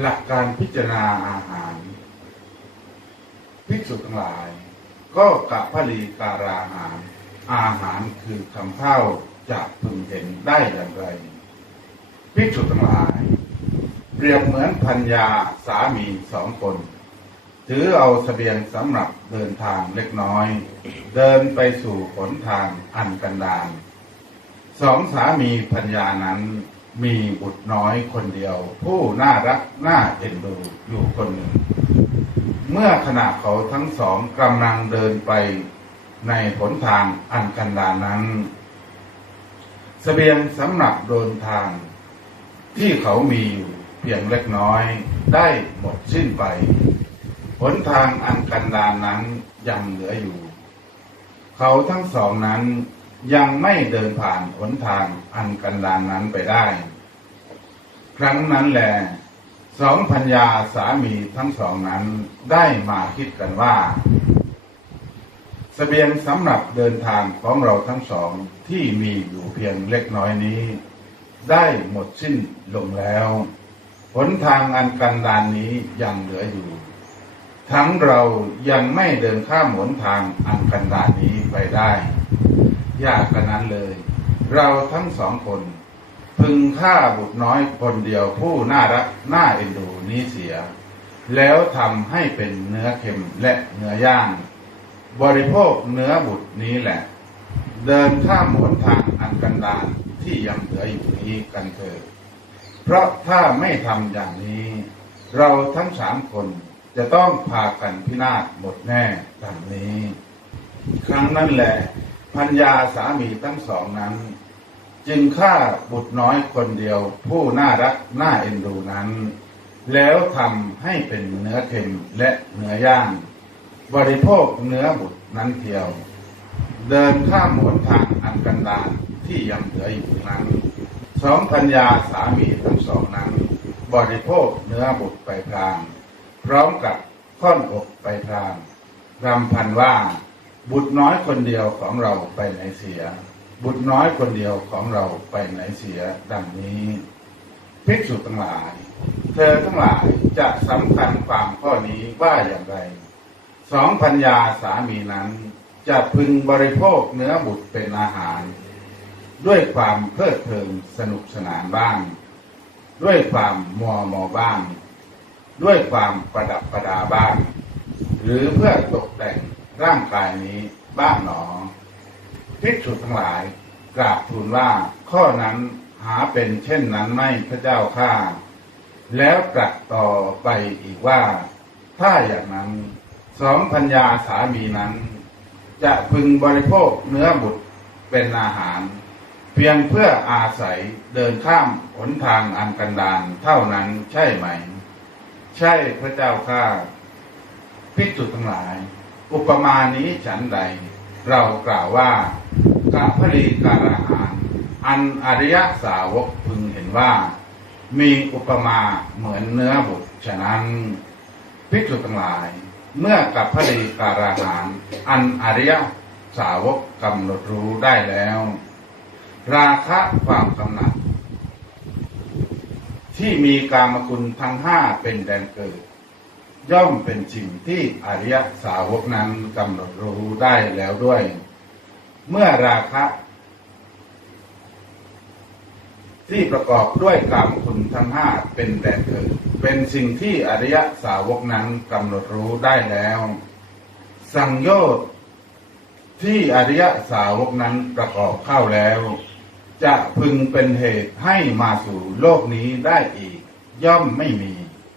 หลักการพิจารณาอาหาร ภิกษุทั้งหลาย ก็กะพลีการาหาร อาหารคือคำเข้าจะพึงเห็นได้อย่างไร ภิกษุทั้งหลาย เปรียบเหมือนพัญญาสามีสองคน ถือเอาเสบียงสำหรับเดินทางเล็กน้อย เดินไปสู่หนทางอันกันดารสองสามีพัญญานั้น มีบุตรน้อยคนเดียว ผู้น่ารักน่าเอ็นดูอยู่คนหนึ่ง เมื่อขณะเขาทั้งสองกำลังเดินไปในหนทางอันกันดานั้นเสบียงสำหรับเดินทาง ที่เขามีอยู่เพียงเล็กน้อย ได้หมดสิ้นไปหนทางอันกันดารนั้นยังเหลืออยู่ เขาทั้งสองนั้น ยังไม่เดินผ่านหนทางอันกันดารนั้นไปได้ ครั้งนั้นแหละสองพัญญาสามีทั้งสองนั้นได้มาคิดกันว่าเสบียงสำหรับเดินทางของเราทั้งสองที่มีอยู่เพียงเล็กน้อยนี้ ได้หมดสิ้นลงแล้วหนทางอันกันดานนี้ยังเหลืออยู่ ทั้งเรายังไม่เดินข้ามหนทางอันกันดานนี้ไปได้ ยากกันนั้นเลย เราทั้งสองคน พึงฆ่าบุตรน้อยคนเดียวผู้น่ารักน่าเอ็นดูนี้เสีย แล้วทำให้เป็นเนื้อเค็มและเนื้อย่าง บริโภคเนื้อบุตรนี้แหละ เดินข้ามหนทางอันกันดารที่ยังเหลืออยู่นี้กันเถิดเพราะถ้าไม่ทำอย่างนี้ เราทั้งสามคนจะต้องพากันพินาศหมดแน่ดังนี้ ครั้งนั้นแหละ พัญญาสามีทั้งสองนั้น จึงฆ่าบุตรน้อยคนเดียว ผู้น่ารักน่าเอ็นดูนั้น แล้วทำให้เป็นเนื้อเค็มและเนื้อย่างบริโภคเนื้อบุตรนั้นเทียว เดินข้ามหนทางอันกันดารที่ยังเหลืออยู่นั้นสองพัญญาสามีทั้งสองนั้น บริโภคเนื้อบุตรไปพรางพร้อมกับค่อนอกไปพรางรำพันว่า บุตรน้อยคนเดียวของเราไปไหนเสีย บุตรน้อยคนเดียวของเราไปไหนเสีย ดังนี้ภิกษุทั้งหลาย เธอทั้งหลายจะสำคัญความข้อนี้ว่าอย่างไร สองพัญญาสามีนั้น จะพึงบริโภคเนื้อบุตรเป็นอาหาร ด้วยความเพลิดเพลินสนุกสนานบ้าง ด้วยความมัวมอบ้าง ด้วยความประดับประดาบ้าง หรือเพื่อตกแต่ง ร่างกายนี้บ้างหนอภิกษุทั้งหลายกราบทูลว่าข้อนั้นหาเป็นเช่นนั้นไม่พระเจ้าข้าแล้วตรัสต่อไปอีกว่า ถ้าอย่างนั้นสองพัญญาสามีนั้น จะพึงบริโภคเนื้อบุตรเป็นอาหาร เพียงเพื่ออาศัยเดินข้ามหนทางอันกันดารเท่านั้นใช่ไหม ใช่พระเจ้าข้าภิกษุทั้งหลาย อุปมานี้ฉันใด เรากล่าวว่ากาพลีการาหารอันอริยสาวกพึงเห็นว่า มีอุปมาเหมือนเนื้อบุตรฉะนั้นภิกษุทั้งหลาย เมื่อกับพลีการาหารอันอริยสาวกกำหนดรู้ได้แล้ว ราคะความกำหนัดที่มีกามคุณทั้งห้าเป็นแดนเกิด ย่อมเป็นสิ่งที่อริยสาวกนั้นกำหนดรู้ได้แล้วด้วย เมื่อราคะ ที่ประกอบด้วยกามคุณทั้งห้าเป็นแดนเกิด เป็นสิ่งที่อริยสาวกนั้นกำหนดรู้ได้แล้ว สังโยชน์ที่อริยสาวกนั้นประกอบเข้าแล้ว จะพึงเป็นเหตุให้มาสู่โลกนี้ได้อีก ย่อมไม่มี